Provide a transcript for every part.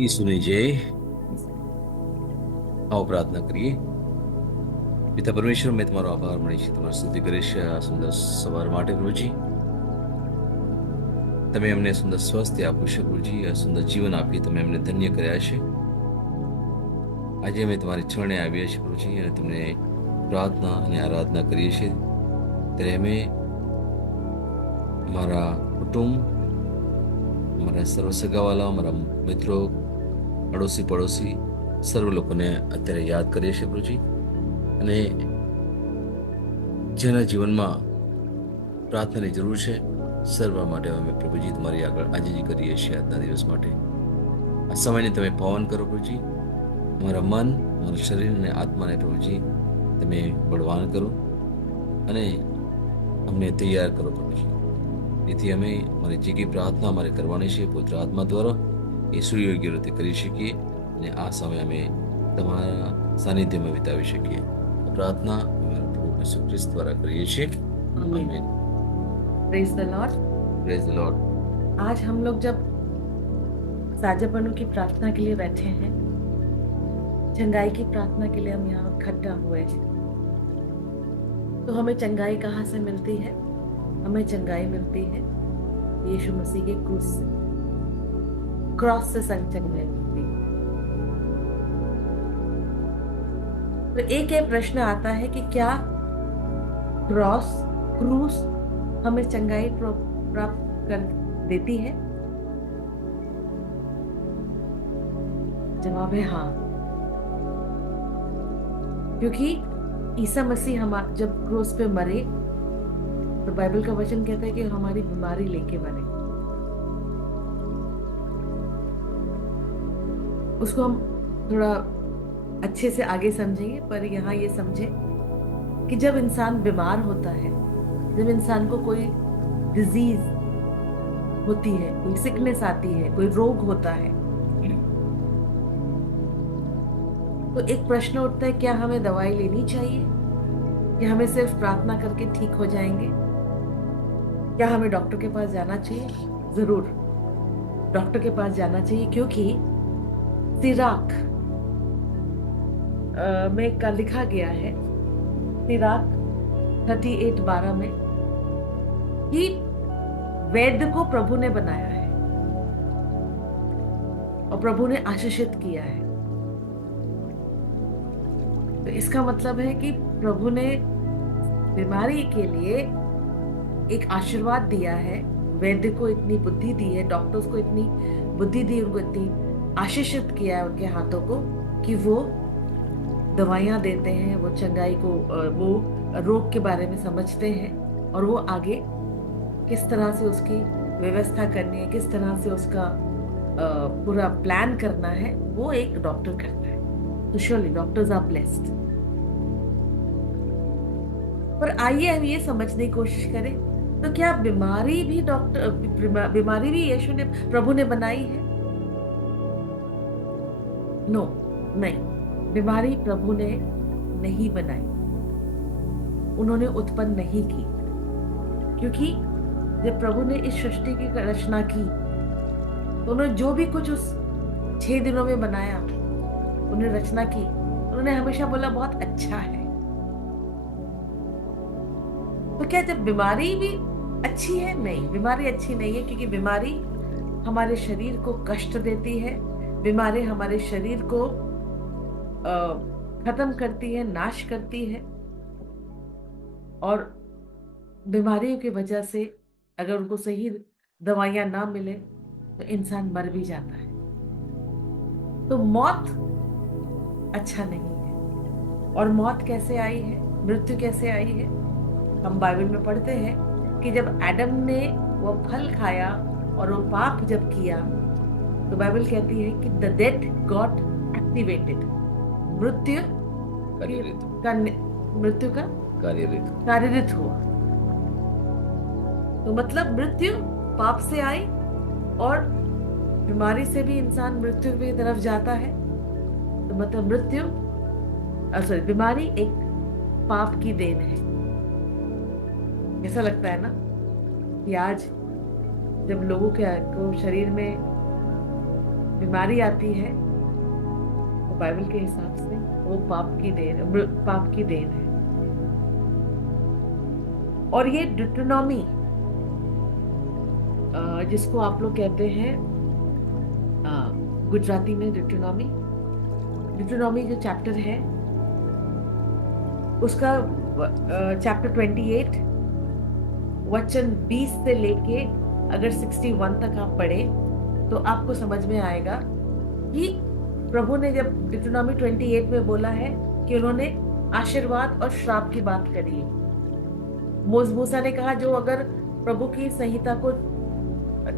यीशु ने जय। आओ प्रार्थना કરીએ। પિતા પરમેશ્વર, મેં તમારો આભાર માની છે, તમારી સ્તુતિ કરીશ આ સુંદર સવાર માટે પ્રભુજી। તમે અમને સુંદર સ્વાસ્થ્ય આપ્યું છે પ્રભુજી, આ સુંદર જીવન આપી તમે અમને ધન્ય કર્યા છે। આજે અમે તમારી ચરણે આવ્યા છીએ પ્રભુજી, અને તમને પ્રાર્થના અને આરાધના કરીએ છીએ। ત્યારે અમે અમારા કુટુંબ, અમારા સર્વ સગાવાલા, અમારા મિત્રો, અડોશી પડોશી સર્વ લોકોને અત્યારે યાદ કરીએ છીએ પ્રભુજી। અને જેના જીવનમાં પ્રાર્થનાની જરૂર છે સર્વ માટે અમે પ્રભુજી તમારી આગળ આજીજી કરીએ છીએ આજના દિવસ માટે। આ સમયને તમે પાવન કરો પ્રભુજી, અમારા મન, અમારા શરીર અને આત્માને પ્રભુજી તમે બળવાન કરો અને અમને તૈયાર કરો પ્રભુજી। જેથી અમે અમારી જે કંઈ પ્રાર્થના અમારે કરવાની છે પુત્ર આત્મા દ્વારા એ સુયોગ્ય રીતે કરી શકીએ અને આ સમય અમે તમારા સાનિધ્યમાં વિતાવી શકીએ। પ્રાર્થના અમારા પ્રભુ ઈસુ ખ્રિસ્ત દ્વારા કરીએ છીએ, આમીન। Praise the Lord. Praise the Lord. आज हम लोग जब साझेपनों की प्रार्थना के लिए बैठे हैं, चंगाई की प्रार्थना के लिए हम यहाँ इकट्ठा हुए हैं, तो हमें चंगाई कहाँ से मिलती है? हमें चंगाई मिलती है यीशु मसीह के क्रॉस से चंगाई मिलती है। तो एक ये प्रश्न आता है कि क्या क्रूस हमें चंगाई प्राप्त कर देती है? जवाब है हाँ, क्योंकि ईसा मसीह जब क्रूस पे मरे तो बाइबल का वचन कहता है कि हमारी बीमारी लेके मरे। उसको हम थोड़ा अच्छे से आगे समझेंगे, पर यहाँ ये समझे कि जब इंसान बीमार होता है, जब इंसान को कोई डिजीज होती है, कोई सिकनेस आती है, कोई रोग होता है, तो एक प्रश्न उठता है, क्या हमें दवाई लेनी चाहिए या हमें सिर्फ प्रार्थना करके ठीक हो जाएंगे? क्या हमें डॉक्टर के पास जाना चाहिए? जरूर डॉक्टर के पास जाना चाहिए, क्योंकि सिराक में का लिखा गया है, सिराक 38:12 में, कि वैद्य को प्रभु ने बनाया है और प्रभु ने आशीषित किया है। तो इसका मतलब है कि प्रभु ने बीमारी के लिए एक आशीर्वाद दिया है, वैद्य को इतनी बुद्धि दी है, डॉक्टर्स को इतनी बुद्धि दी, उनको इतनी आशीषित किया है उनके हाथों को कि वो दवाइयाँ देते हैं, वो चंगाई को, वो रोग के बारे में समझते हैं और वो आगे किस तरह से उसकी व्यवस्था करनी है, किस तरह से उसका पूरा प्लान करना है, वो एक डॉक्टर करता है। तो श्योरली डॉक्टर्स आर ब्लेस्ड। पर आइए हम ये समझने की कोशिश करें, तो क्या बीमारी भी यीशु ने, प्रभु ने बनाई है? नो, नहीं, बीमारी प्रभु ने नहीं बनाई, उन्होंने उत्पन्न नहीं की। क्योंकि जब प्रभु ने इस सृष्टि की रचना की तो उन्होंने जो भी कुछ उस 6 दिनों में बनाया, उन्होंने रचना की, उन्होंने हमेशा बोला बहुत अच्छा है। तो क्या जब बीमारी भी अच्छी है? नहीं, बीमारी अच्छी नहीं है, क्योंकि बीमारी हमारे शरीर को कष्ट देती है, बीमारी हमारे शरीर को खत्म करती है, नाश करती है, और बीमारियों की वजह से अगर उनको सही दवाइयां ना मिले तो इंसान मर भी जाता है। तो मौत अच्छा नहीं है। और मौत कैसे आई है, मृत्यु कैसे आई है? हम बाइबल में पढ़ते हैं कि जब एडम ने वो फल खाया और वो पाप जब किया, तो बाइबल कहती है कि द डेथ गॉट एक्टिवेटेड, मृत्यु का कार्यरत हुआ। तो मतलब मृत्यु पाप से आई और बीमारी से भी इंसान मृत्यु की तरफ जाता है। तो मतलब बीमारी एक पाप की देन है। ऐसा लगता है ना कि आज जब लोगों के को शरीर में बीमारी आती है वो बाइबल के हिसाब से वो पाप की देन है। और ये डिट्रोनॉमी जिसको आप लोग कहते हैं गुजराती में डिट्रोनॉमी, डिट्रोनॉमी जो चैप्टर है उसका चैप्टर 28 वचन 20 से लेके अगर 61 तक आप पढ़े तो आपको समझ में आएगा कि प्रभु ने जब डिट्रोनॉमी 28 में बोला है कि उन्होंने आशीर्वाद और श्राप की बात करी है। मूसा ने कहा जो अगर प्रभु की संहिता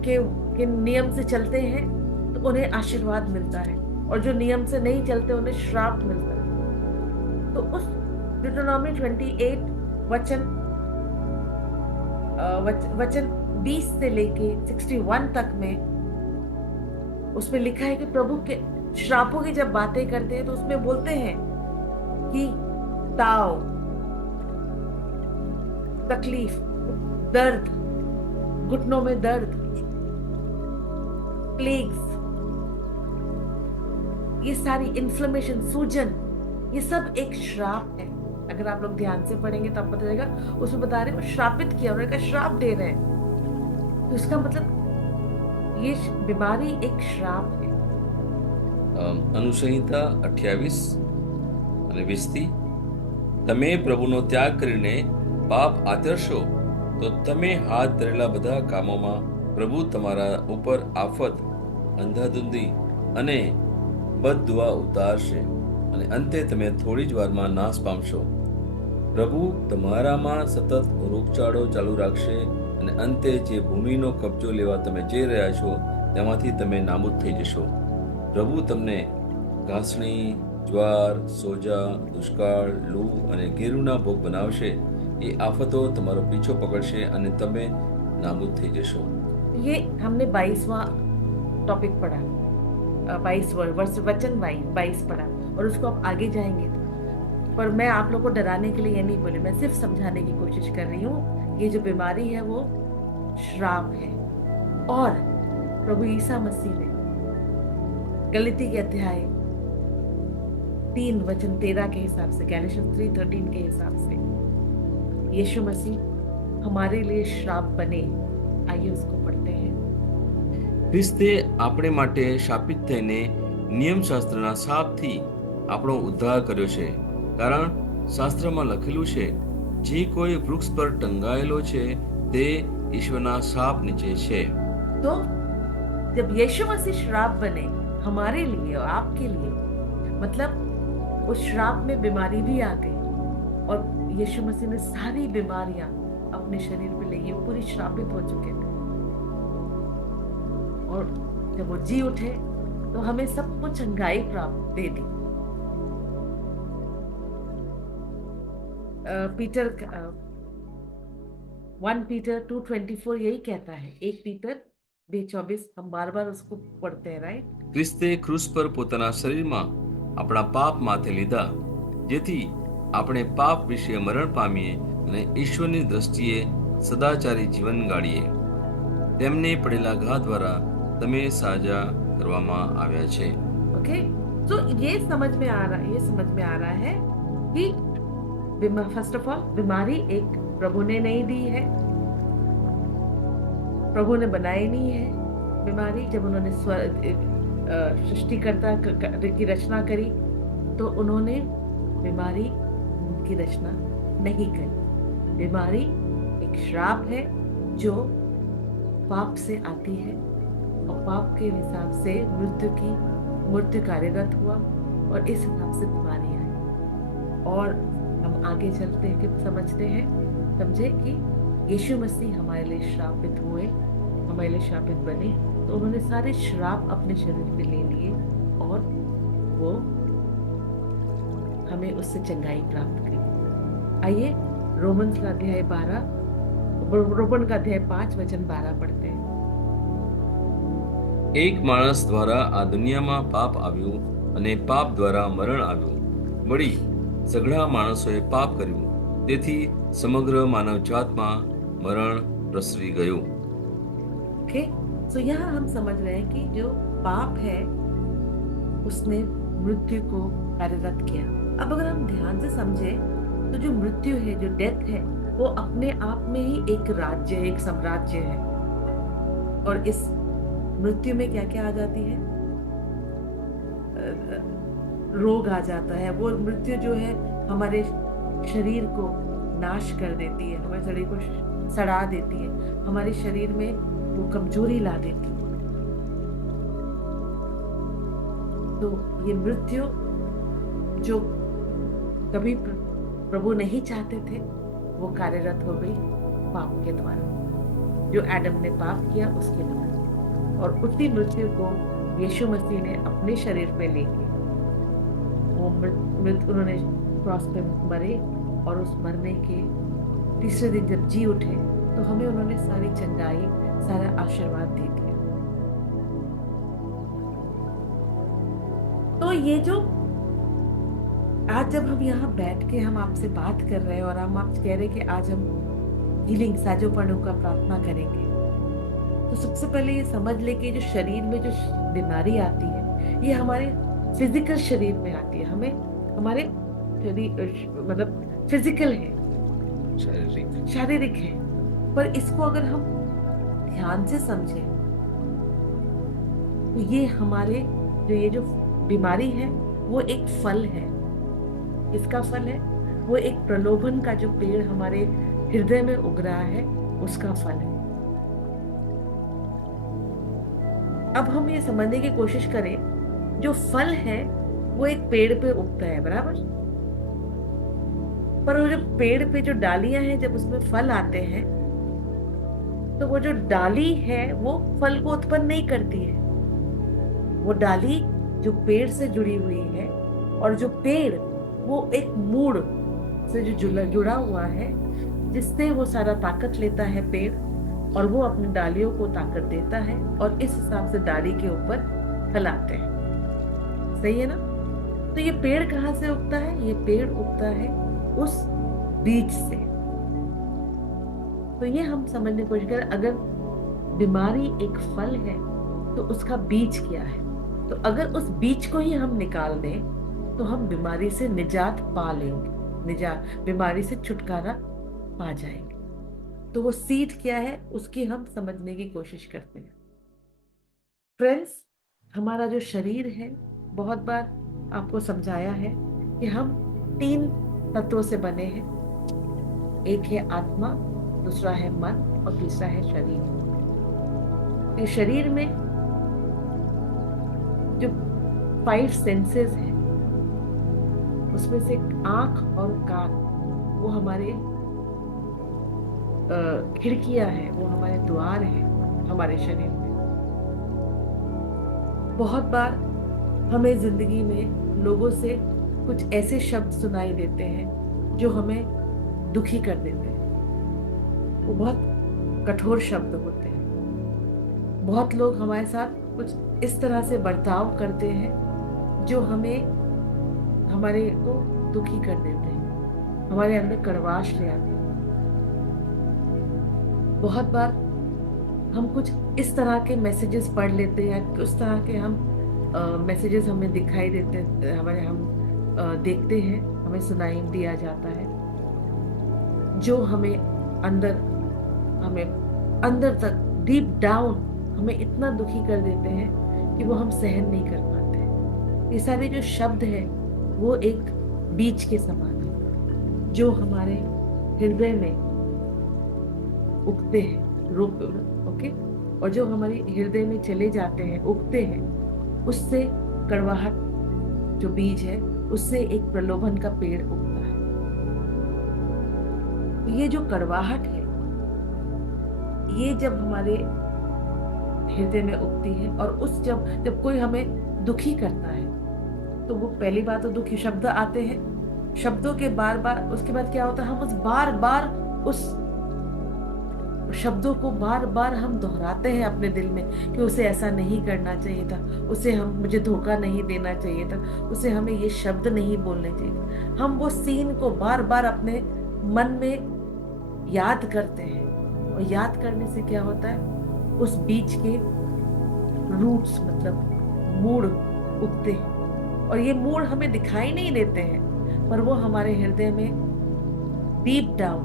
के नियम से चलते हैं तो उन्हें आशीर्वाद मिलता है, और जो नियम से नहीं चलते उन्हें श्राप मिलता है। तो उस डिट्रोनॉमी 28 वचन 20 से लेके 61 तक में उसमें लिखा है कि प्रभु के श्रापों की जब बातें करते हैं तो उसमें बोलते हैं कि ताव, तकलीफ, दर्द, घुटनों में दर्द, प्लेग्स, ये सारी इन्फ्लेमेशन, सूजन, ये सब एक श्राप है। अगर आप लोग ध्यान से पढ़ेंगे तो आपको पता चलेगा उसमें बता रहे हैं वो श्रापित किया, उन्होंने कहा श्राप दे रहे हैं। तो इसका मतलब ये बीमारी एक श्राप है। અનુસંહિતા 28 અને 20 તમે પ્રભુનો ત્યાગ કરીને પાપ આચરશો તો તમે હાથ ધરેલા બધા કામોમાં પ્રભુ તમારા ઉપર આફત, અંધાધુંધી અને બદદુઆ ઉતારશે અને અંતે તમે થોડી જ વારમાં નાશ પામશો. પ્રભુ તમારામાં સતત રોગચાળો ચાલુ રાખશે અને અંતે જે ભૂમિનો કબજો લેવા તમે જઈ રહ્યા છો તેમાંથી તમે નાબૂદ થઈ જશો. પ્રભુ તમને ઘાસણી, જ્વાર, સોજા, દુષ્કાળ, લૂ અને ગેરુના ભોગ બનાવશે. એ આફતો તમારો પીછો પકડશે અને તમે નાબૂદ થઈ જશો. ये हमने 22वां टॉपिक पढ़ा, 22 वचन 22 पढ़ा, और उसको आप आगे जाएंगे। पर मैं आप लोगों को डराने के लिए ये नहीं बोली, मैं सिर्फ समझाने की कोशिश कर रही हूँ। ये जो बीमारी है वो श्राप है। और प्रभु ईसा मसीह ने गलती के अध्याय 3 वचन 13 के हिसाब से, गैलेशियंस 3:13 के हिसाब से यीशु मसीह हमारे लिए श्राप बने। आइए उसको पढ़ते हैं। ખ્રિસ્તે આપણે માટે શાપિત થઈને નિયમશાસ્ત્રના શાપથી આપણો ઉદ્ધાર કર્યો છે. કારણ શાસ્ત્રમાં લખેલું છે, જે કોઈ વૃક્ષ પર ટંગાયેલો છે તે ઈશ્વરના શાપ નીચે છે. तो जब यीशु मसीह श्राप बने हमारे लिए और आपके लिए, मतलब उस श्राप में बीमारी भी आ गई और यीशु मसीह ने सारी बीमारियां अपने शरीर पे ली, ये पूरी श्रापित हो चुके थे। और जब वो जी उठे तो हमें सब कुछ चंगाई प्राप्त दे दी। पीटर 1 पीटर 2:24 यही कहता है। 1 पीटर 2:24 हम बार बार उसको पढ़ते हैं, राइट? ખ્રિસ્તે ક્રૂસ પર પોતાના શરીરમાં આપણા પાપ માથે લીધા, જેથી આપણે પાપ વિશે મરણ પામીએ અને ઈશ્વરની દ્રષ્ટિએ સદાચારી જીવન ગાળીએ. તેમને પડેલા ઘા દ્વારા તમે સાજા કરવામાં આવ્યા છે. ओके, तो ये समझ में आ रहा है कि फर्स्ट ऑफ ऑल बीमारी एक प्रभु ने नहीं दी है, प्रभु ने बनाई नहीं है बीमारी। जब उन्होंने सृष्टिकर्ता की रचना करी तो उन्होंने बीमारी की रचना नहीं करी। बीमारी एक श्राप है जो पाप से आती है, और पाप के हिसाब से मृत्यु कार्यरत हुआ, और इस हिसाब से बीमारी आई। और हम आगे चलते हैं कि समझे कि यीशु मसीह हमारे लिए श्रापित हुए, हमारे लिए श्रापित बने, तो उन्होंने सारे श्राप अपने शरीर पे ले लिए और वो हमें उससे चंगाई प्राप्त करी। आइए रोमन का अध्याय 5 वचन 12 पढ़ते हैं। એક માણસ દ્વારા આ દુનિયામાં પાપ આવ્યું અને પાપ દ્વારા મરણ આવ્યું. વળી સઘળા માણસોએ પાપ કર્યું, તેથી સમગ્ર માનવજાતમાં મરણ પ્રસરી ગયું. ओके, तो यहाँ हम समझ रहे हैं कि जो पाप है उसने मृत्यु को कार्यरत किया। अब अगर हम ध्यान से समझे तो जो मृत्यु है, जो डेथ है, वो अपने आप में ही एक राज्य, एक साम्राज्य है। और इस मृत्यु में क्या क्या आ जाती है? रोग आ जाता है। वो मृत्यु जो है हमारे शरीर को नाश कर देती है, हमारे शरीर को सड़ा देती है, हमारे शरीर में वो कमजोरी ला देती है। तो ये मृत्यु जो कभी प्रभु नहीं चाहते थे, वो कार्यरत हो गई पाप के द्वारा, जो एडम ने पाप किया उसके द्वारा। और उसी मृत्यु को यीशु मसीह ने अपने शरीर पे लेके वो उन्होंने क्रॉस पे मरे, और उस मरने के तीसरे दिन जब जी उठे तो हमें उन्होंने सारी चंगाई, सारा आशीर्वाद दे दिया। तो ये जो आज जब हम यहाँ बैठ के हम आपसे बात कर रहे हैं और हम आप कह रहे हैं कि आज हम हीलिंग साजोपणों का प्रार्थना करेंगे, तो सबसे पहले ये समझ ले कि जो शरीर में जो बीमारी आती है ये हमारे फिजिकल शरीर में आती है, हमें हमारे शरीर मतलब फिजिकल है, शारीरिक है। पर इसको अगर हम ध्यान से समझे तो ये हमारे ये जो बीमारी है वो एक फल है। इसका फल है वो एक प्रलोभन का जो पेड़ हमारे हृदय में उग रहा है, उसका फल है। अब हम ये समझने की कोशिश करें, जो फल है वो एक पेड़ पे उगता है, बराबर। पर वो जो पेड़ पे जो डालियां हैं, जब उसमें फल आते हैं तो वो जो डाली है वो फल को उत्पन्न नहीं करती है। वो डाली जो पेड़ से जुड़ी हुई है, और जो पेड़ वो एक मूड़ से जो जुड़ा हुआ है, जिससे वो सारा ताकत लेता है पेड़, और वो अपनी डालियों को ताकत देता है, और इस हिसाब से डाली के ऊपर फल आते हैं। सही है ना? तो ये पेड़ कहाँ से उगता है? ये पेड़ उगता है उस बीज से। तो ये हम समझने की कोशिश करें, अगर बीमारी एक फल है तो उसका बीज क्या है? तो अगर उस बीज को ही हम निकाल दें तो हम बीमारी से निजात पा लेंगे, बीमारी से छुटकारा पा जाएंगे। तो वो सीड क्या है उसकी हम समझने की कोशिश करते हैं। फ्रेंड्स, हमारा जो शरीर है, बहुत बार आपको समझाया है कि हम 3 तत्वों से बने हैं। एक है आत्मा, दूसरा है मन, और तीसरा है शरीर। इस शरीर में जो 5 सेंसेस हैं, उसमें से आंख और कान वो हमारे खिड़कियां हैं, वो हमारे द्वार हैं हमारे शरीर में। बहुत बार हमें जिंदगी में लोगों से कुछ ऐसे शब्द सुनाई देते हैं जो हमें दुखी कर देते हैं। वो बहुत कठोर शब्द होते हैं। बहुत लोग हमारे साथ कुछ इस तरह से बर्ताव करते हैं जो हमारे को दुखी कर देते हैं, हमारे अंदर कड़वाश ले आते हैं। बहुत बार हम कुछ इस तरह के मैसेजेस पढ़ लेते हैं, उस तरह के हम मैसेजेस हमें दिखाई देते हैं, हम देखते हैं, हमें सुनाई दिया जाता है, जो हमें अंदर तक डीप डाउन हमें इतना दुखी कर देते हैं कि वो हम सहन नहीं कर पाते। ये सारे जो शब्द हैं वो एक बीज के समान है जो हमारे हृदय में उगते हैं, ओके, और जो हमारे हृदय में चले जाते हैं, उगते हैं, उससे कड़वाहट जो बीज है उससे एक प्रलोभन का पेड़ उगता है। ये जो कड़वाहट है ये जब हमारे हृदय में उगती है, और जब कोई हमें दुखी करता है तो वो पहली बात तो दुखी शब्द आते हैं, शब्दों के बार बार, उसके बाद क्या होता है, हम बार बार उस शब्दों को बार बार हम दोहराते हैं अपने दिल में कि उसे ऐसा नहीं करना चाहिए था, मुझे धोखा नहीं देना चाहिए था, उसे हमें ये शब्द नहीं बोलने चाहिए। हम वो सीन को बार बार अपने मन में याद करते हैं, और याद करने से क्या होता है, उस बीज के रूट्स मतलब मूड उगते हैं, और ये मूड हमें दिखाई नहीं देते हैं, पर वो हमारे हृदय में डीप डाउन,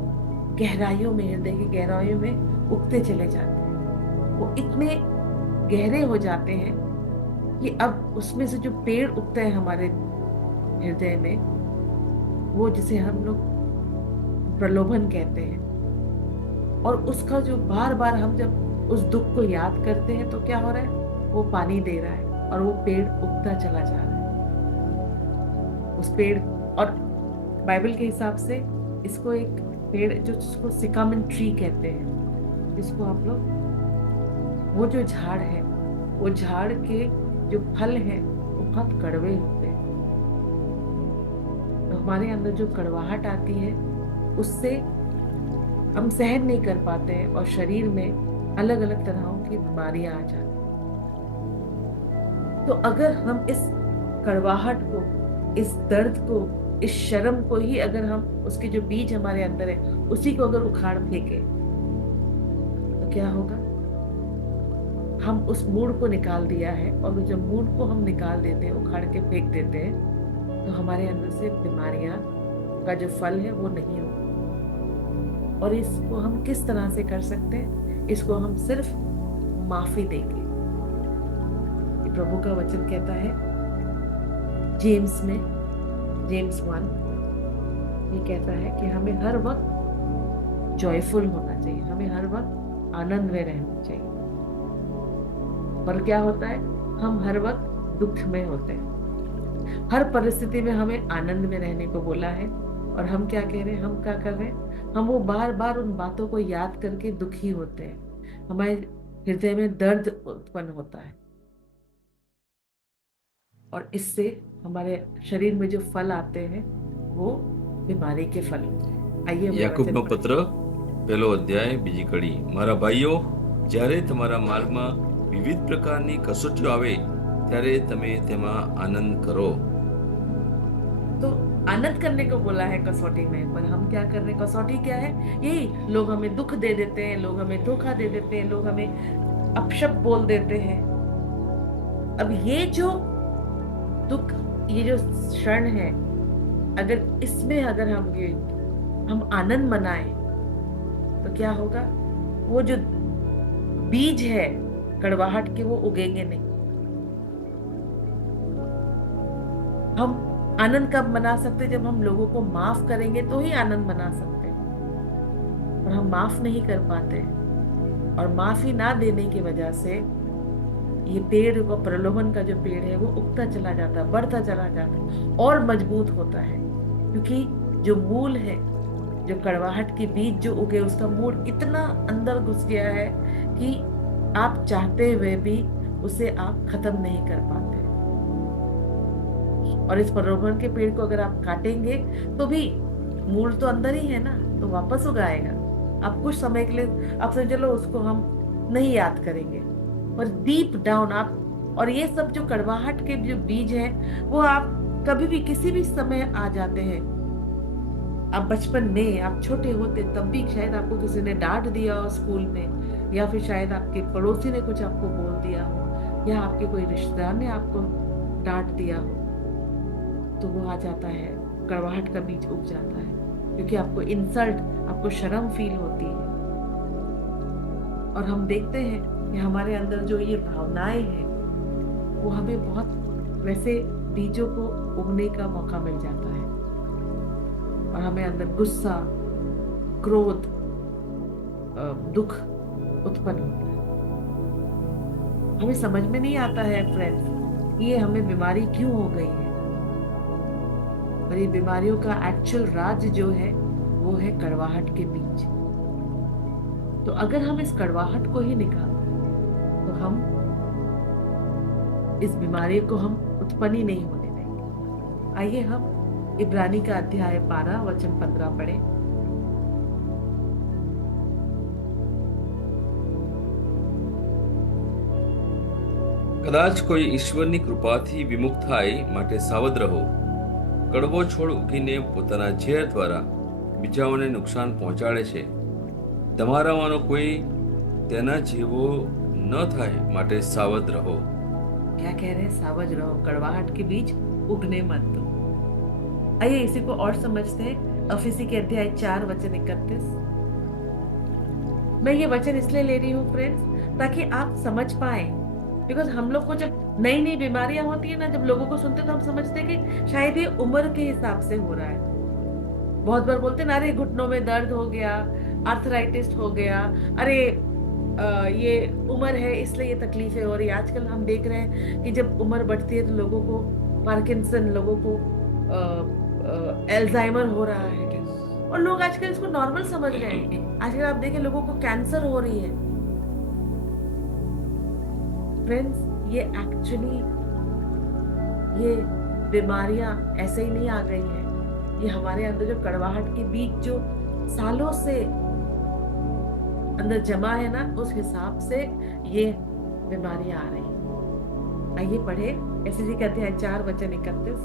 गहराइयों में, हृदय की गहराइयों में उगते चले जाते हैं। वो इतने गहरे हो जाते हैं कि अब उसमें से जो पेड़ उगते हैं हमारे हृदय में, वो जिसे हम लोग प्रलोभन कहते हैं, और उसका जो बार बार हम जब उस दुख को याद करते हैं तो क्या हो रहा है, वो पानी दे रहा है और वो पेड़ उगता चला जा रहा है। उस पेड़, और बाइबल के हिसाब से इसको एक पेड़ जो जिसको सिकामन ट्री कहते हैं, जिसको आप लोग, वो जो झाड़ है, वो झाड़ के जो फल हैं वो बहुत कड़वे होते हैं। तो हमारे अंदर जो कड़वाहट आती है उससे हम सहन नहीं कर पाते हैं और शरीर में अलग अलग तरह की बीमारियां आ जाती हैं। तो अगर हम इस कड़वाहट को, इस दर्द को, इस शर्म को ही, अगर हम उसके जो बीज हमारे अंदर है उसी को अगर उखाड़ फेंके तो क्या होगा, हम उस मूड को निकाल दिया है, और जब मूड को हम निकाल देते हैं, उखाड़ के फेंक देते हैं, तो हमारे अंदर से बीमारियां का जो फल है वो नहीं होगा। और इसको हम किस तरह से कर सकते हैं, इसको हम सिर्फ माफी देंगे। ये प्रभु का वचन कहता है जेम्स में, जेम्स 1, ये कहता है कि हमें हर वक्त जॉयफुल होना चाहिए, हमें हर वक्त आनंद में रहना चाहिए। पर क्या होता है, हम हर वक्त दुख में होते हैं। हर परिस्थिति में हमें आनंद में रहने को बोला है, और हम क्या कह रहे हैं, हम क्या कर रहे हैं, हम वो बार बार उन बातों को याद करके दुखी होते हैं, हमारे हृदय में दर्द उत्पन्न होता है, और इससे हमारे शरीर में जो फल आते हैं वो बीमारी के फल होते हैं। आइए हम યાકૂબનો वचन પત્ર પહેલો અધ્યાય બીજી કડી। મારા ભાઈઓ, જ્યારે તમારા માર્ગમાં વિવિધ પ્રકારની કસોટીઓ આવે ત્યારે તમે તેમાં આનંદ કરો। तो आनंद करने को बोला है कसौटी में, पर हम क्या कर रहे हैं, कसौटी क्या है, यही लोग हमें दुख दे देते हैं, लोग हमें धोखा दे देते हैं, लोग हमें अपशब्द बोल देते हैं। अब ये जो दुख, ये जो क्षण है, अगर इसमें अगर हम आनंद मनाएं तो क्या होगा, वो जो बीज है कड़वाहट के वो उगेंगे नहीं। हम आनंद कब मना सकते, जब हम लोगों को माफ करेंगे तो ही आनंद मना सकते हैं, और हम माफ नहीं कर पाते, और माफी ना देने की वजह से ये पेड़ को, प्रलोभन का जो पेड़ है वो उगता चला जाता है, बढ़ता चला जाता है और मजबूत होता है, क्योंकि जो मूल है, जो कड़वाहट के बीज जो उगे, उसका मूल इतना अंदर घुस गया है कि आप चाहते हुए भी उसे आप खत्म नहीं कर पाते। और इस प्रलोभन के पेड़ को अगर आप काटेंगे तो भी मूल तो अंदर ही है ना, तो वापस उगाएगा। आप कुछ समय के लिए आप सोच चलो उसको हम नहीं याद करेंगे, पर डीप डाउन आप, और ये सब जो कड़वाहट के जो बीज हैं वो आप कभी भी किसी भी समय आ जाते हैं। आप बचपन में, आप छोटे होते तब भी शायद आपको किसी ने डांट दिया हो स्कूल में, या फिर शायद आपके पड़ोसी ने कुछ आपको बोल दिया हो, या आपके कोई रिश्तेदार ने आपको डांट दिया हो, तो वो आ जाता है, कड़वाहट का बीज उग जाता है, क्योंकि आपको इंसल्ट, आपको शर्म फील होती है। और हम देखते हैं कि हमारे अंदर जो ये भावनाएं हैं वो हमें बहुत वैसे बीजों को उगने का मौका मिल जाता है, और हमें अंदर गुस्सा, क्रोध, दुख उत्पन्न होता है। हमें समझ में नहीं आता है फ्रेंड्स, ये हमें बीमारी क्यों हो गई है, और ये बीमारियों का एक्चुअल राज जो है वो है कड़वाहट के बीज। तो अगर हम इस कड़वाहट को ही निकाल तो हम इस बीमारी को हम उत्पन्न ही नहीं होने देंगे। आइए हम इब्रानी का अध्याय 12 वचन 15 पढ़े। કદાચ કોઈ ઈશ્વરની કૃપાથી વિમુખ થાય માટે સાવધ રહો। કડવો છોડ ઉગીને પોતાના ઝેર દ્વારા બીજાઓને નુકસાન પહોંચાડે છે। તમારામાંનો કોઈ તેના જેવો ન થાય માટે સાવધ રહો। क्या कह रहे हैं? सावध रहो, कड़वाहट के बीज उगने मत दो। आइए इसी को और समझते हैं। अफीसी के अध्याय 4 वचन 31। मैं ये वचन इसलिए ले रही हूँ फ्रेंड्स, ताकि आप समझ पाए। बिकॉज हम लोग को जब नई नई बीमारियां होती है ना, जब लोगों को सुनते तो हम समझते हैं कि शायद ये उम्र के हिसाब से हो रहा है। बहुत बार बोलते हैं ना, अरे घुटनों में दर्द हो गया, आर्थराइटिस हो गया, अरे ये उम्र है इसलिए ये तकलीफें हो रही है। आजकल हम देख रहे हैं कि जब उम्र बढ़ती है तो लोगों को पार्किंसन, लोगों को एल्जाइमर हो रहा है, और लोग आजकल इसको नॉर्मल समझ रहे हैं। आजकल आप देखें लोगों को कैंसर हो रही है। फ्रेंड्स, ये एक्चुअली ये बीमारियां ऐसे ही नहीं आ गई हैं। ये हमारे अंदर जो कड़वाहट के बीज जो सालों से अंदर जमा है ना, उस हिसाब से ये बीमारियां आ रही हैं। आइए पढ़े एफएसी के अध्याय 4 वचन 31।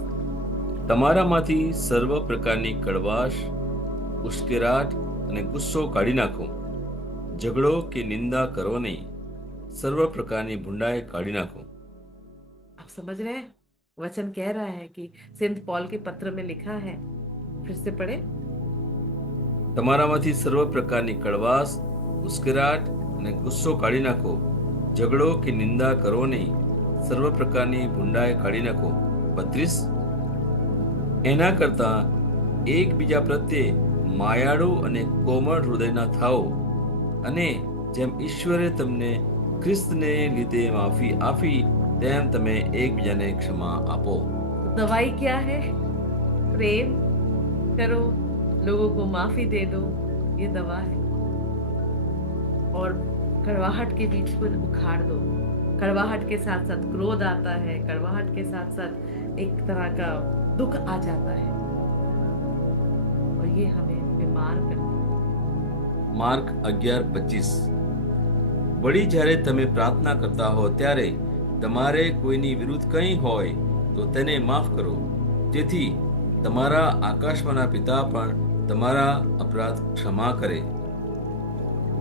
તમારામાંથી સર્વ પ્રકારની કડવાશ, ઉશ્કેરાટ અને ગુસ્સો કાઢી નાખો. ઝઘડો કે નિંદા કરો નહીં. સર્વ પ્રકારની ભૂંડાઈ કાઢી નાખો. आप समझ रहे हैं? वचन कह रहा है कि सेंट पॉल के पत्र में लिखा है। फिर से पढ़े। તમારામાંથી સર્વ પ્રકારની કડવાશ, ઉશ્કેરાટ અને ગુસ્સો કાઢી નાખો. ઝઘડો કે નિંદા કરો નહીં. સર્વ પ્રકારની ભૂંડાઈ કાઢી નાખો. 32. એના કરતા એકબીજા પ્રત્યે માયાળુ અને કોમળ હૃદયના થાઓ, અને જેમ ઈશ્વરે તમને ખ્રિસ્તને લીધે માફી આપી, તેમ તમે એકબીજાને ક્ષમા આપો. दवाई क्या है? प्रेम करो, लोगों को माफी दे दो, ये दवा है। और कड़वाहट के बीज को उखाड़ दो। कड़वाहट के साथ साथ क्रोध आता है, कड़वाहट के साथ साथ एक तरह का दुख आ जाता है, और ये हमें बीमार करता है। માર્ક 11:25. વળી જ્યારે તમે પ્રાર્થના કરતા હો ત્યારે તમારે કોઈની વિરુદ્ધ કંઈ હોય તો તેને માફ કરો, જેથી તમારા આકાશમાંના પિતા પણ તમારા અપરાધ ક્ષમા કરે.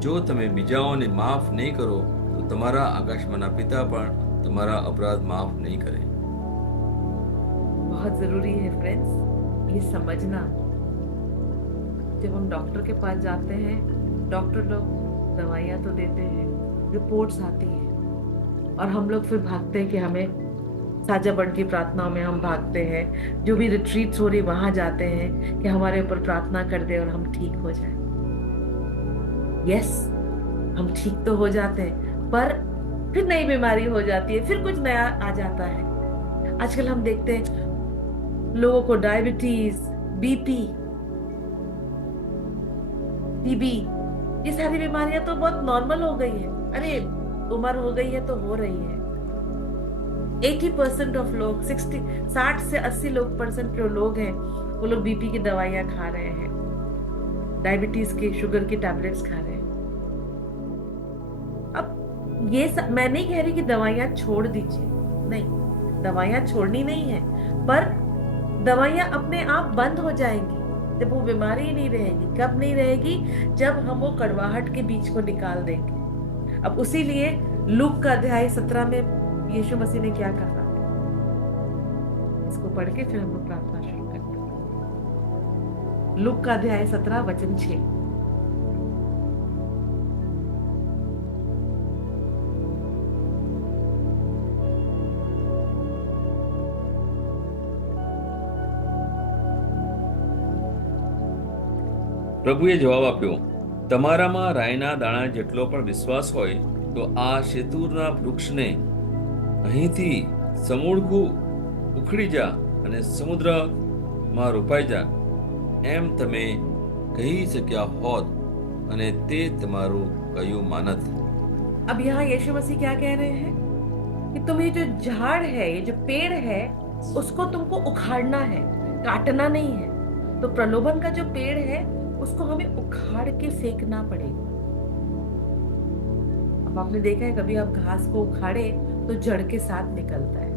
જો તમે બીજાઓને માફ નહીં કરો તો તમારા આકાશમાંના પિતા પણ તમારા અપરાધ માફ नहीं કરે. बहुत जरूरी है फ्रेंड्स ये समझना। जब हम डॉक्टर के पास जाते हैं, डॉक्टर लोग दवाइयाँ तो देते हैं, रिपोर्ट्स आती हैं, और हम लोग फिर भागते हैं कि हमें साझा बंट की प्रार्थनाओं में हम भागते हैं, जो भी रिट्रीट्स हो रही वहां जाते हैं कि हमारे ऊपर प्रार्थना कर दे और हम ठीक हो जाए। यस, हम ठीक तो हो जाते हैं, पर फिर नई बीमारी हो जाती है, फिर कुछ नया आ जाता है। आजकल हम देखते हैं लोगों को डायबिटीज, बीपी, टीबी, ये सारी बीमारियां तो बहुत नॉर्मल हो गई है। अरे उम्र हो गई है तो हो रही है। 80% ऑफ लोग, 60 से 80% जो लोग हैं वो लोग बीपी की दवाइयां खा रहे हैं, डायबिटीज के, शुगर की टैबलेट्स खा रहे हैं। अब ये मैं नहीं कह रही कि दवाइयां छोड़ दीजिए, नहीं, दवाइयां छोड़नी नहीं है, पर दवाइयां अपने आप बंद हो जाएंगी जब वो बीमारी ही नहीं रहेगी। कब नहीं रहेगी? जब हम वो कड़वाहट के बीज को निकाल देंगे। अब उसी लिए लूक का अध्याय 17 में यीशु मसीह ने क्या कहा, इसको पढ़ के फिर हम लोग प्रार्थना शुरू करते हैं। लूक का अध्याय 17 वचन 6। પ્રભુએ જવાબ આપ્યો, તમારામાં રાયના દાણા જેટલો પણ વિશ્વાસ હોય તો આ શેતુરના વૃક્ષને અહીંથી સમૂળખું ઉખડી જા અને સમુદ્રમાં રોપાઈ જા, એમ તમે કહી શક્યા હોત અને તે તમારું કહ્યું માનત. अब यहाँ यीशु मसीह क्या कह रहे हैं कि तुम ये जो झाड़ है, ये जो पेड़ है, उसको तुमको उखाड़ना है, काटना नहीं है। तो प्रलोभन का जो पेड़ है उसको हमें उखाड़ के फेंकना पड़ेगा। अब आपने देखा है कभी आप घास को उखाड़े तो जड़ के साथ निकलता है,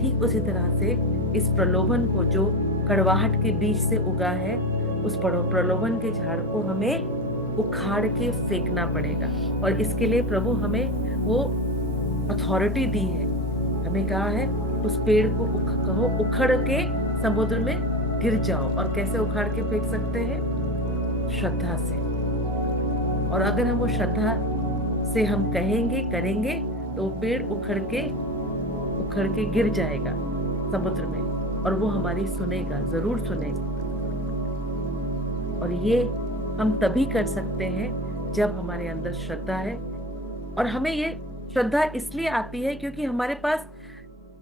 ठीक उसी तरह से इस प्रलोभन को जो कड़वाहट के बीज से उगा है, उस प्रलोभन के झाड़ को हमें उखाड़ के फेंकना पड़ेगा। और इसके लिए प्रभु हमें वो अथॉरिटी दी है हमें कहा है उस पेड़ को कहो उखड़ के समुद्र में गिर जाओ। और कैसे उखाड़ के फेंक सकते हैं? श्रद्धा से। और अगर हम वो श्रद्धा से हम कहेंगे करेंगे तो वो पेड़ उखड़ के गिर जाएगा समुद्र में, और वो हमारी सुनेगा, जरूर सुनेगा। और ये हम तभी कर सकते हैं जब हमारे अंदर श्रद्धा है। और हमें ये श्रद्धा इसलिए आती है क्योंकि हमारे पास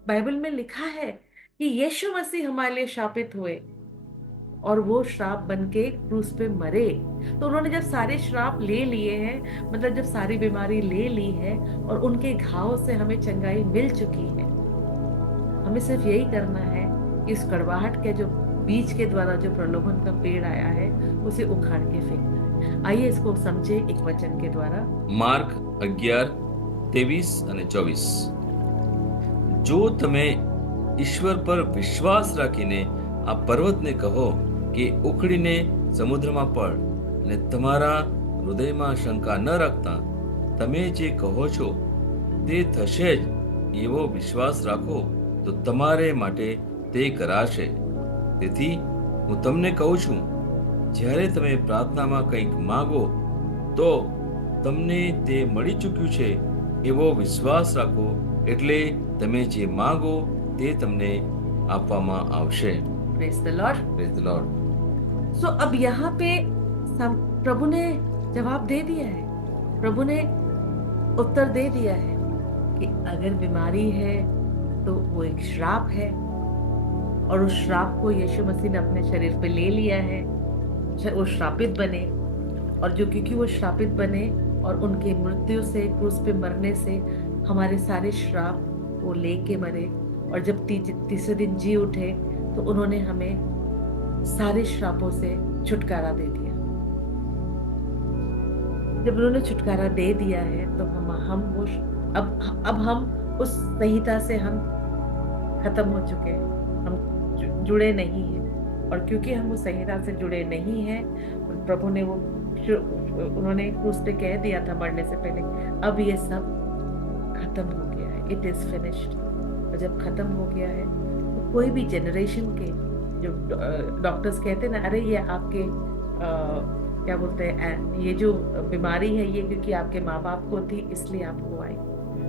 बाइबल में लिखा है कि यीशु मसीह हमारे लिए शापित हुए और वो श्राप बन के क्रूस पे मरे। तो उन्होंने जब सारे श्राप ले लिए हैं, मतलब जब सारी बीमारी ले ली है और उनके घाव से हमें चंगाई मिल चुकी है, हमें सिर्फ यही करना है कि इस कड़वाहट के जो बीज के द्वारा जो प्रलोभन का पेड़ आया है उसे उखाड़ के फेंकना है। आइए इसको समझे एक वचन के द्वारा। માર્ક 11:23-24 જો તમે ઈશ્વર પર વિશ્વાસ રાખીને આ પર્વતને કહો કે ઉખડીને સમુદ્રમાં પડ અને તમારા હૃદયમાં શંકા ન રાખતા તમે જે કહો છો તે થશે જ એવો વિશ્વાસ રાખો તો તમારે માટે તે કરાશે. તેથી હું તમને કહું છું, જ્યારે તમે પ્રાર્થનામાં કંઈક માગો તો તમને તે મળી ચૂક્યું છે એવો વિશ્વાસ રાખો, એટલે તમે જે માગો તે તમને આપવામાં આવશે. Praise the Lord. Praise the Lord. सो अब यहाँ पे प्रभु ने जवाब दे दिया है, प्रभु ने उत्तर दे दिया है कि अगर बीमारी है तो वो एक श्राप है, और उस श्राप को यीशु मसीह ने अपने शरीर पे ले लिया है। वो श्रापित बने, और जो क्योंकि वो श्रापित बने और उनके मृत्यु से, क्रूस पे मरने से हमारे सारे श्राप वो लेके मरे, और जब तीसरे दिन जी उठे तो उन्होंने हमें सारे श्रापों से छुटकारा दे दिया। जब उन्होंने छुटकारा दे दिया है तो हम वो अब हम उस संहिता से हम खत्म हो चुके हैं, हम जुड़े नहीं हैं। और क्योंकि हम उस संहिता से जुड़े नहीं हैं, प्रभु ने वो उन्होंने क्रूस पे कह दिया था मरने से पहले, अब ये सब खत्म हो गया है, इट इज फिनिश्ड। और जब खत्म हो गया है तो कोई भी जनरेशन के जो डॉक्टर्स कहते हैं ना, अरे ये आपके क्या बोलते हैं, ये जो बीमारी है ये क्योंकि आपके माँ बाप को थी इसलिए आपको आई।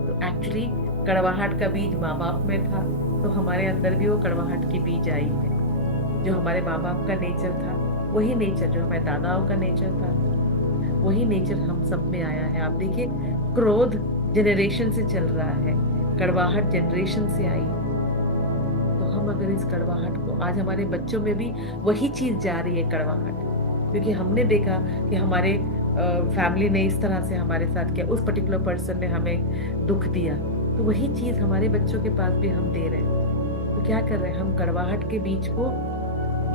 तो एक्चुअली कड़वाहट का बीज माँ बाप में था, तो हमारे अंदर भी वो कड़वाहट की बीज आई है। जो हमारे माँ बाप का नेचर था वही नेचर, जो हमारे दादाओं का नेचर था वही नेचर हम सब में आया है। आप देखिए, क्रोध जनरेशन से चल रहा है, कड़वाहट जनरेशन से आई। तो हम अगर इस कड़वाहट को, आज हमारे बच्चों में भी वही चीज जा रही है, कड़वाहट, क्योंकि हमने देखा कि हमारे फैमिली ने इस तरह से हमारे साथ किया, उस पर्टिकुलर पर्सन ने हमें दुख दिया, तो वही चीज हमारे बच्चों के पास भी हम दे रहे हैं। तो क्या कर रहे हैं, हम कड़वाहट के बीज को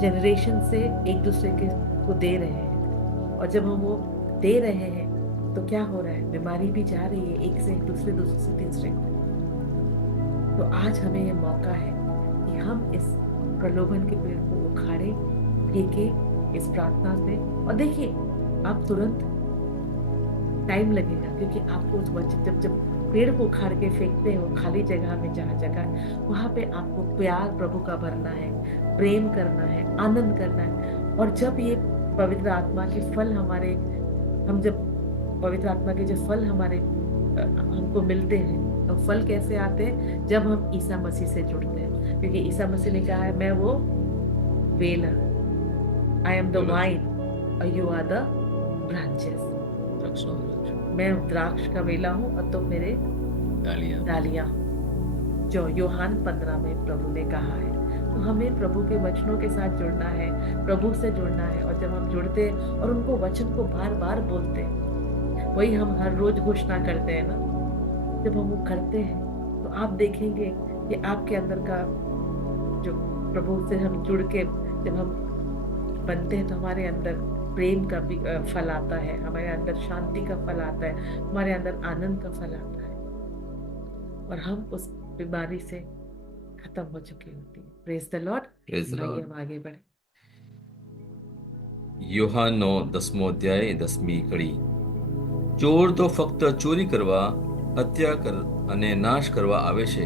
जनरेशन से एक दूसरे के को दे रहे हैं। और जब हम वो दे रहे हैं तो क्या हो रहा है, बीमारी भी जा रही है एक से एक, दूसरे से तीसरे। तो आज हमें ये मौका है कि हम इस प्रलोभन के पेड़ को उखाड़े, फेंके इस प्रार्थना से। और देखिए, आप तुरंत टाइम लगेगा, क्योंकि आपको उस वचन जब पेड़ को उखाड़ के फेंकते हैं वो खाली जगह में, जहाँ जगह वहां पे आपको प्यार प्रभु का भरना है, प्रेम करना है, आनंद करना है। और जब ये पवित्र आत्मा के फल जब पवित्र आत्मा के जो फल हमको मिलते हैं, तो फल कैसे आते हैं, जब हम ईसा मसीह से जुड़ते हैं। क्योंकि ईसा मसीह ने कहा है, मैं वो वेला, आई एम द वाइन और यू आर द ब्रांचेस। मैं द्राक्ष का वेला हूँ और तुम मेरे डालियां हो, जो यूहान 15 में प्रभु ने कहा है। तो हमें प्रभु के वचनों के साथ जुड़ना है, प्रभु से जुड़ना है। और जब हम जुड़ते हैं और उनको वचन को बार बार बोलते हैं, वही हम हर रोज घोषणा करते हैं ना, जब हम वो करते हैं तो आप देखेंगे कि आपके अंदर का जो प्रभु से हम जुड़ के जब हम बनते हैं तो हमारे अंदर प्रेम का भी फल आता है, हमारे अंदर शांति का फल आता है, हमारे अंदर आनंद का फल आता है, और हम उस बीमारी से खत्म हो चुकी होती है। Praise the Lord. Praise the Lord. हम आगे बढ़े। યોહાનનો 10મો અધ્યાય 10મી કડી. ચોર તો ફક્ત ચોરી કરવા, હત્યા અને નાશ કરવા આવે છે.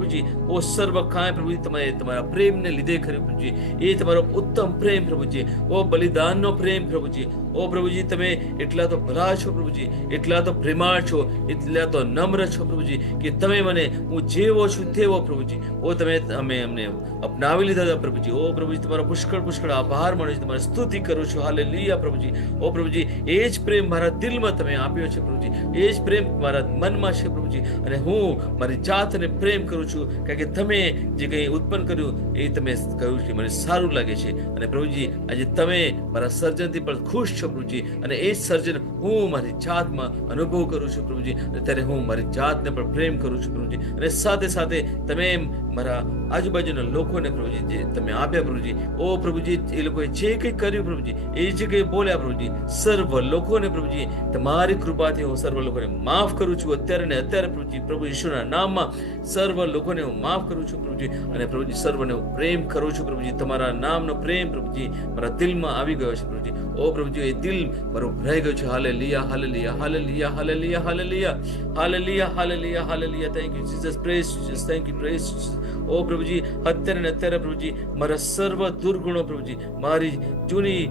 પ્રભુજી ઓ સર્વ કાંઈ પ્રભુજી તમે તમારા પ્રેમને લીધે કર્યું પ્રભુજી. એ તમારો ઉત્તમ પ્રેમ પ્રભુજી, ઓ બલિદાનનો પ્રેમ પ્રભુજી. ઓ પ્રભુજી તમે એટલા તો ભલા છો પ્રભુજી, એટલા તો પ્રેમાળ છો, એટલા તો નમ્ર છો પ્રભુજી કે તમે મને હું જેવો છું તેવો પ્રભુજી ઓ તમે અમને અપનાવી લીધા હતા પ્રભુજી. ઓ પ્રભુજી તમારો પુષ્કળ પુષ્કળ આભાર માનું છું, તમારી સ્તુતિ કરું છું. હાલેલુયા પ્રભુજી. ઓ પ્રભુજી એ જ પ્રેમ મારા દિલમાં તમે આપ્યો છે પ્રભુજી, એ જ પ્રેમ મારા મનમાં છે પ્રભુજી. અને હું મારી જાતને પ્રેમ કરું છું કારણ કે તમે જે કંઈ ઉત્પન્ન કર્યું એ તમે કહ્યું છે મને સારું લાગે છે. અને પ્રભુજી આજે તમે મારા સર્જનથી પણ ખુશ છો પ્રભુજી, અને એ જ સર્જન હું મારી જાતમાં અનુભવ કરું છું પ્રભુજી. અને ત્યારે હું મારી જાતને પણ પ્રેમ કરું છું પ્રભુજી. અને સાથે સાથે તમે મારા આજુબાજુના લોકોને પ્રભુજી જે તમે આપ્યા પ્રભુજી, ઓ પ્રભુજી એ લોકોએ જે કંઈ કર્યું પ્રભુજી, એ જે કંઈ બોલ્યા પ્રભુજી, સર્વ લોકોને પ્રભુજી તમારી કૃપાથી હું સર્વ લોકોને માફ કરું છું અત્યારે ને અત્યારે પ્રભુજી. પ્રભુ ઈશ્વરના નામમાં સર્વ લોકોને હું માફ કરું છું પ્રભુજી. અને પ્રભુજી સર્વને હું પ્રેમ કરું છું પ્રભુજી. તમારા નામનો પ્રેમ પ્રભુજી મારા દિલમાં આવી ગયો છે પ્રભુજી. ઓ પ્રભુજી એ દિલ મારું ભરાઈ ગયું છે. હાલેલુયા હાલેલુયા હાલેલુયા હાલેલુયા હાલેલુયા હાલેલુયા હાલેલુયા હાલેલુયા. Thank you Jesus, praise Jesus, thank you, praise Jesus. ઓ પ્રભુજી અત્યારે ને અત્યારે પ્રભુજી મારા સર્વ દુર્ગુણો પ્રભુજી, મારી જૂની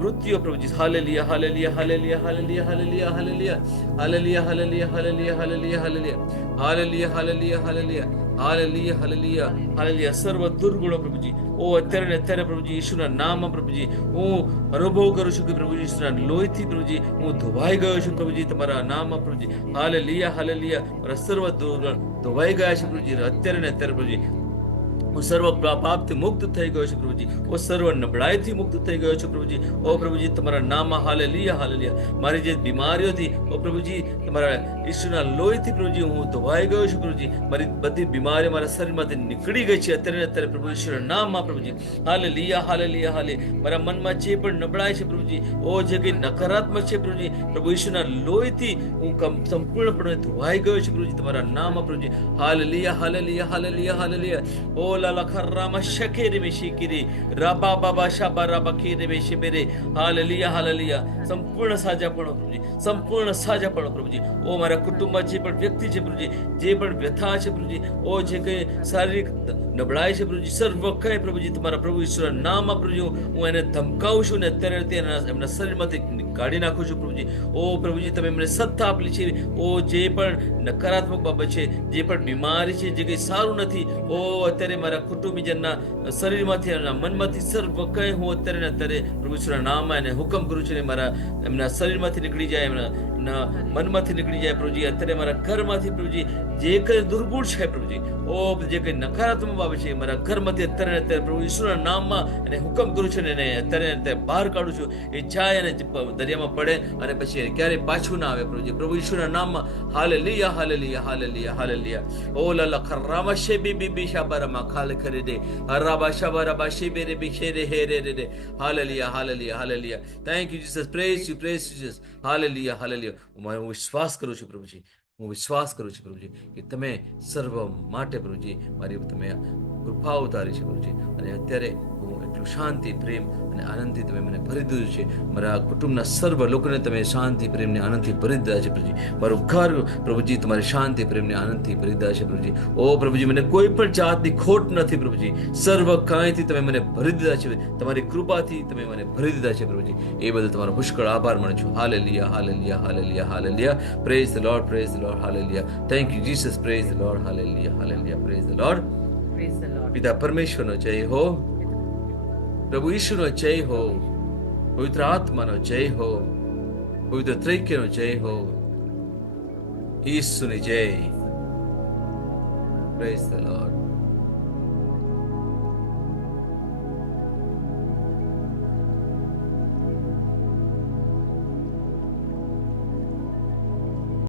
વૃત્તિઓ પ્રભુજી, હાલેલુયા હાલેલુયા હાલેલુયા હાલેલુયા હાલેલુયા હાલેલુયા હાલેલુયા હાલેલુયા હાલેલુયા હાલેલુયા હાલેલુયા હાલેલુયા હાલેલુયા હાલેલુયા હાલેલુયા હાલેલુયા હાલેલુયા સર્વ દુર્ગુણો પ્રભુજી ઓ અત્યારે ને અત્યારે પ્રભુજી ઈશ્વરના નામમાં પ્રભુજી હું અનુભવ કરું છું કે પ્રભુજી ઈશ્વરના લોહીથી પ્રભુજી હું ધોવાઈ ગયો છું પ્રભુજી તમારા નામમાં પ્રભુજી. હાલેલુયા હાલેલુયા મારા સર્વ દુર્ગુણ ધોવાઈ ગયા છે પ્રભુજી અત્યારે ને અત્યારે પ્રભુજી. હું સર્વ પાપથી મુક્ત થઈ ગયો છું પ્રભુજી, હું સર્વ નબળાઈથી મુક્ત થઈ ગયો છું પ્રભુજી. ઓ પ્રભુજી તમારા નામમાં હાલેલુયા હાલેલુયા. મારી જે બીમારીઓથી ઓ પ્રભુજી તમારા ઈશ્વરના લોહીથી પ્રભુજી હું ધોવાઈ ગયો છું પ્રભુજી. મારી બધી બીમારીઓ મારા શરીરમાંથી નીકળી ગઈ છે અત્યારે અત્યારે પ્રભુ ઈશ્વરના નામમાં પ્રભુજી. હાલેલુયા હાલેલુયા હાલે. મારા મનમાં જે પણ નબળાઈ છે પ્રભુજી, ઓ જે કંઈ નકારાત્મક છે પ્રભુજી, પ્રભુ ઈશ્વરના લોહીથી હું સંપૂર્ણપણે ધોવાઈ ગયો છું પ્રભુજી તમારા નામમાં પ્રભુજી. હાલેલુયા હાલેલુયા હાલેલુયા હાલેલુયા. ઓ la karama shakere me shikiri raba baba shaba raba kire me shibere. Hallelujah hallelujah. સંપૂર્ણ સાજાપણો પ્રભુજી, સંપૂર્ણ સાજાપણો પ્રભુજી. ઓ મારા કુટુંબમાં જે પણ વ્યક્તિ છે પ્રભુજી, જે પણ વ્યથા છે પ્રભુજી, ઓ જે કંઈ શારીરિક નબળાઈ છે પ્રભુજી, સર્વ કંઈ પ્રભુજી તમારા પ્રભુ ઈશ્વરના નામમાં પ્રભુજી હું એને ધમકાવું છું ને અત્યારે એમના શરીરમાંથી કાઢી નાખું છું પ્રભુજી. ઓ પ્રભુજી તમે એમને સત્તા આપેલી છે. ઓ જે પણ નકારાત્મક બાબત છે, જે પણ બીમારી છે, જે કંઈ સારું નથી, ઓ અત્યારે મારા કુટુંબીજનના શરીરમાંથી એમના મનમાંથી સર્વ કંઈ હું અત્યારે ને અત્યારે પ્રભુ ઈશ્વરના નામમાં એને હુકમ કરું છું ને મારા એમના શરીરમાંથી નીકળી જાય, એમના મનમાંથી નીકળી જાય પ્રભુજી. અત્યારે મારા ઘરમાંથી પ્રભુજી જે કંઈ દુર્ગુણ છે પ્રભુજી, ઓ જે કંઈ નકારાત્મક બાબત છે મારા ઘરમાંથી અત્યારે અત્યારે પ્રભુ ઈશ્વરના નામમાં એને હુકમ કરું છું ને એને અત્યારે બહાર કાઢું છું. એ જાય અને દરિયામાં પડે અને પછી ક્યારેય પાછું ના આવે પ્રભુજી. પ્રભુ ઈશ્વરના નામમાં હાલેલુયા હાલેલુયા હાલેલુયા હાલેલુયા. ઓ લાલા ખરામા શેબી બીબી શાબારામાં ખાલે ખરે દે હરાબા શાબારાબા શેબે રે બિખેરે હે રે રે રે. હાલેલુયા હાલેલુયા હાલેલુયા. Thank you Jesus, praise you Jesus. Hallelujah hallelujah. હું વિશ્વાસ કરું છું પ્રભુજી, હું વિશ્વાસ કરું છું પ્રભુજી કે તમે સર્વ માટે પ્રભુજી મારી તમે કૃપા ઉતારી છે પ્રભુજી. અને અત્યારે હું એટલું શાંતિ પ્રેમ અને આનંદથી તમે મને ભરી દીધું છે. મારા કુટુંબના સર્વ લોકોને તમે શાંતિ પ્રેમને આનંદથી ભરી દીધા છે પ્રભુજી. મારું ઘર પ્રભુજી તમારી શાંતિ પ્રેમને આનંદથી ભરી દીધા છે પ્રભુજી. ઓ પ્રભુજી મને કોઈ પણ જાતની ખોટ નથી પ્રભુજી. સર્વ કાંઈથી તમે મને ભરી દીધા છે. તમારી કૃપાથી તમે મને ભરી દીધા છે પ્રભુજી. એ બદલ તમારો પુષ્કળ આભાર માનું છું. હાલેલુયા હાલેલુયા હાલેલુયા hallelujah. Praise the lord, praise the lord. Hallelujah. Thank you Jesus, praise the lord. Hallelujah hallelujah. Praise the lord. Praise the Lord. પિતા પરમેશ્વરનો જય હો, પ્રભુ ઈશ્વરનો જય હો, પવિત્ર આત્માનો જય હો, પવિત્ર ત્રૈક્યનો જય હો, ઈસુની જય. Praise the lord.